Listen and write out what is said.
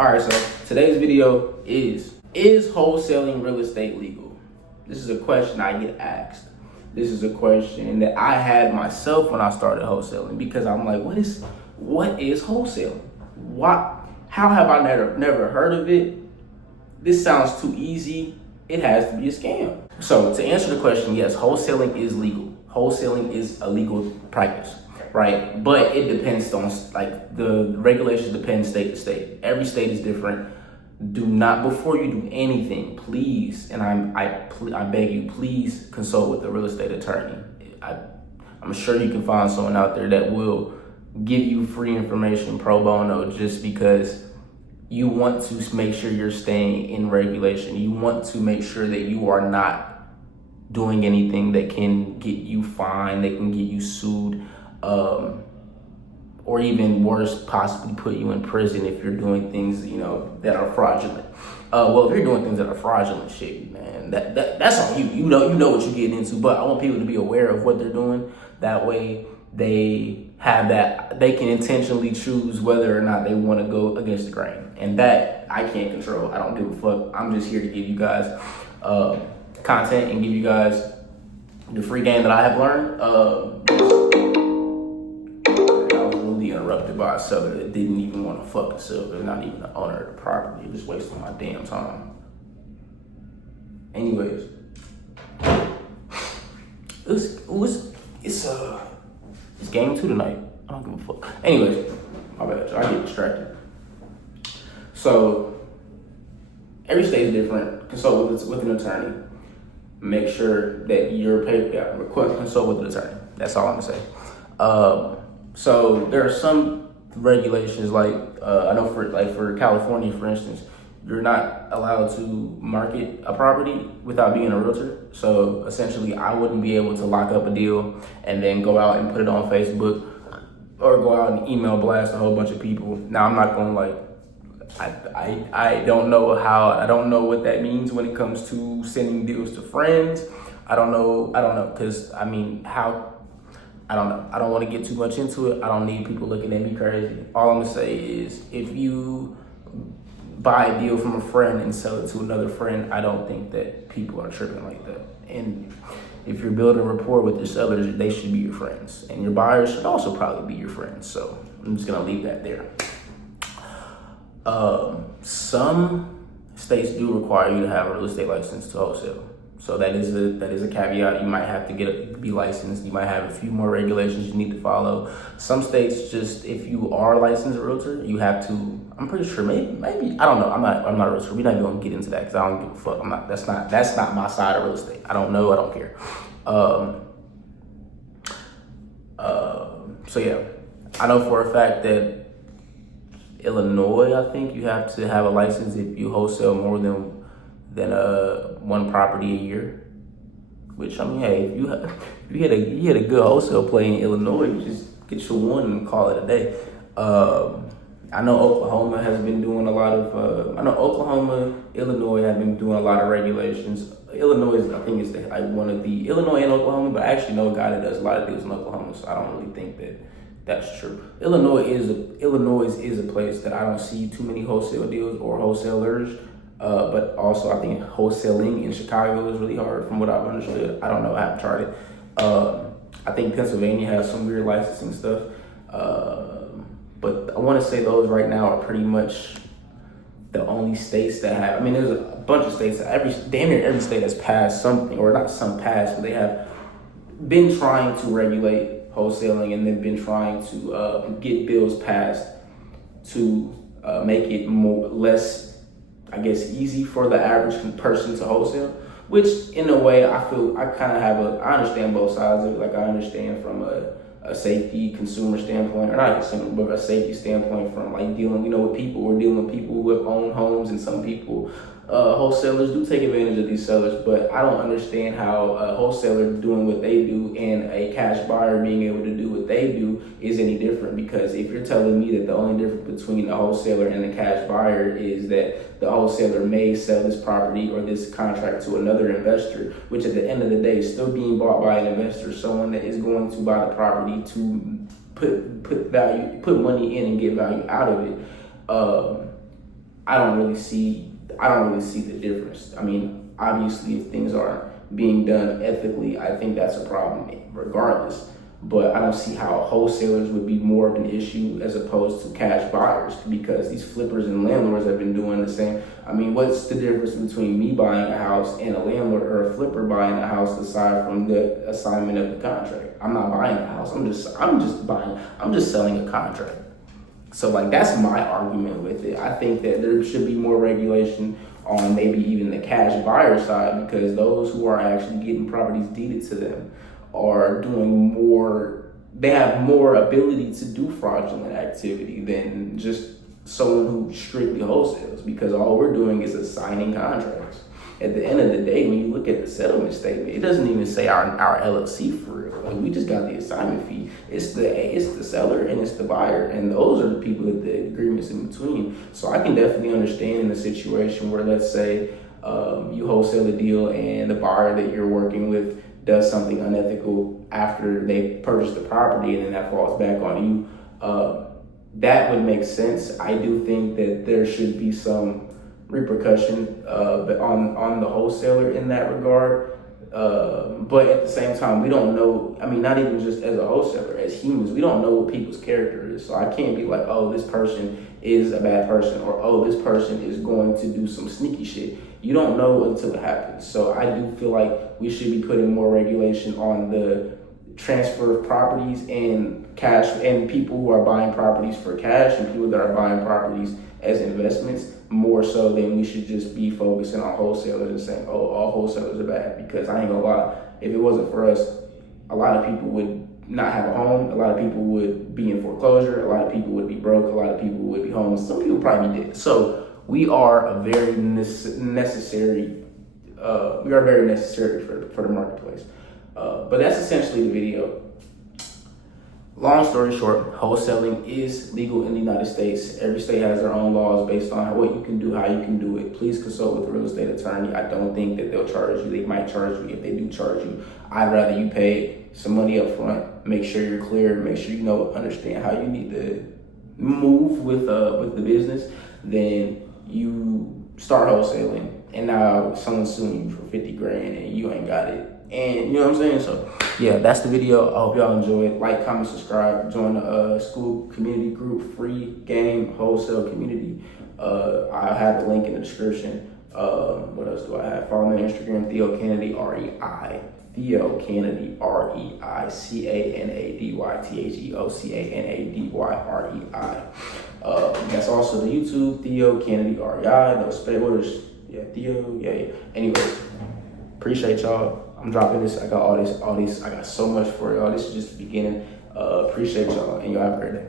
All right, so today's video is wholesaling real estate legal? This is a question I get asked. This is a question that I had myself when I started wholesaling, because I'm like, what is wholesaling? How have I never heard of it? This sounds too easy. It has to be a scam. So to answer the question, yes, wholesaling is legal. Wholesaling is a legal practice, right? But it depends on, like, the regulations depend state to state. Every state is different. Do not, before you do anything, please, and I beg you, please consult with a real estate attorney. I'm sure you can find someone out there that will give you free information pro bono, just because you want to make sure you're staying in regulation. You want to make sure that you are not doing anything that can get you fined, that can get you sued, or even worse, possibly put you in prison if you're doing things, that are fraudulent. Well, if you're doing things that are fraudulent, shit, man, that's on you. You know what you're getting into. But I want people to be aware of what they're doing. That way, they can intentionally choose whether or not they want to go against the grain, and that I can't control. I don't give a fuck. I'm just here to give you guys content and give you guys the free game that I have learned. I was really interrupted by a seller that didn't even want to fucking sell. They're not even the owner of the property. They're just wasting my damn time. Anyways, it's game 2 tonight. I don't give a fuck. Anyways, my bad. I get distracted. So every state is different. Consult with an attorney. Make sure that you're paid. Consult with an attorney. That's all I'm gonna say. So there are some regulations, like I know for California, for instance, you're not allowed to market a property without being a realtor. So essentially, I wouldn't be able to lock up a deal and then go out and put it on Facebook, or go out and email blast a whole bunch of people. Now, I'm not going I don't know what that means when it comes to sending deals to friends. I don't know, because I don't know. I don't want to get too much into it. I don't need people looking at me crazy. All I'm gonna say is, if you buy a deal from a friend and sell it to another friend, I don't think that people are tripping like that. And if you're building rapport with your sellers, they should be your friends, and your buyers should also probably be your friends. So I'm just gonna leave that there. Some states do require you to have a real estate license to wholesale. So that is a caveat. You might have to be licensed. You might have a few more regulations you need to follow. Some states, just if you are a licensed realtor, you have to. I'm pretty sure maybe I don't know. I'm not a realtor. We're not even gonna get into that because I don't give a fuck. That's not my side of real estate. I don't know. I don't care. So yeah, I know for a fact that Illinois, I think you have to have a license if you wholesale more than one property a year. Which, I mean, hey, if you had a good wholesale play in Illinois, you just get your one and call it a day. I know Oklahoma has been doing a lot of. Illinois have been doing a lot of regulations. Illinois, I think, is one of the Illinois and Oklahoma, but I actually know a guy that does a lot of deals in Oklahoma, so I don't really think that's true. Illinois is a place that I don't see too many wholesale deals or wholesalers. But also, I think wholesaling in Chicago is really hard, from what I've understood. I don't know. I haven't tried it. I think Pennsylvania has some weird licensing stuff. But I want to say those right now are pretty much the only states that have. I mean, there's a bunch of states. Damn near every state has passed something, or not some passed, but they have been trying to regulate wholesaling, and they've been trying to get bills passed to make it less, I guess, easy for the average person to wholesale. Which, in a way, I feel I understand both sides of it. Like, I understand from a safety consumer standpoint, or not a consumer, but a safety standpoint, from like dealing, with people. We're dealing with people who have owned homes, and some people, wholesalers do take advantage of these sellers. But I don't understand how a wholesaler doing what they do and a cash buyer being able to do what they do is any different. Because if you're telling me that the only difference between a wholesaler and a cash buyer is that the wholesaler may sell this property or this contract to another investor, which at the end of the day is still being bought by an investor, someone that is going to buy the property to put money in and get value out of it. I don't really see the difference. I mean, obviously, if things aren't being done ethically, I think that's a problem regardless. But I don't see how wholesalers would be more of an issue as opposed to cash buyers, because these flippers and landlords have been doing the same. I mean, what's the difference between me buying a house and a landlord or a flipper buying a house aside from the assignment of the contract? I'm not buying a house. I'm just selling a contract. So like, that's my argument with it. I think that there should be more regulation on maybe even the cash buyer side, because those who are actually getting properties deeded to them are doing more, they have more ability to do fraudulent activity than just someone who strictly wholesales, because all we're doing is assigning contracts. At the end of the day, when you look at the settlement statement, it doesn't even say our LLC for real. Like, we just got the assignment fee. It's the seller and it's the buyer, and those are the people with the agreements in between. So I can definitely understand in a situation where, let's say, you wholesale a deal and the buyer that you're working with does something unethical after they purchase the property, and then that falls back on you. That would make sense. I do think that there should be some repercussion on the wholesaler in that regard. But at the same time, we don't know. I mean, not even just as a wholesaler, as humans, we don't know what people's character is. So I can't be like, oh, this person is a bad person, or oh, this person is going to do some sneaky shit. You don't know until it happens. So I do feel like we should be putting more regulation on the transfer of properties and cash, and people who are buying properties for cash and people that are buying properties as investments, more so than we should just be focusing on wholesalers and saying, oh, all wholesalers are bad. Because I ain't gonna lie, if it wasn't for us, a lot of people would not have a home, a lot of people would be in foreclosure, a lot of people would be broke, a lot of people would be homeless, some people probably be dead. So we are a very necessary for the marketplace. But that's essentially the video. Long story short, wholesaling is legal in the United States. Every state has their own laws based on what you can do, how you can do it. Please consult with a real estate attorney. I don't think that they'll charge you. They might charge you. If they do charge you, I'd rather you pay some money up front, make sure you're clear, make sure you understand how you need to move with the business, then you start wholesaling, and now someone's suing you for 50 grand and you ain't got it. And you know what I'm saying? So yeah, that's the video. I hope y'all enjoy it. Like, comment, subscribe, join the school community group, free game wholesale community. I have the link in the description. What else do I have? Follow me on Instagram, Theo Kennedy, REI. Theo Kennedy, REI, CANADY, THEOCANADYREI. That's also the YouTube, Theo Kennedy, REI. No space. What is? Yeah, Theo. Yeah. Anyways, appreciate y'all. I'm dropping this. I got all this. I got so much for y'all. This is just the beginning. Appreciate y'all, and y'all have a great day.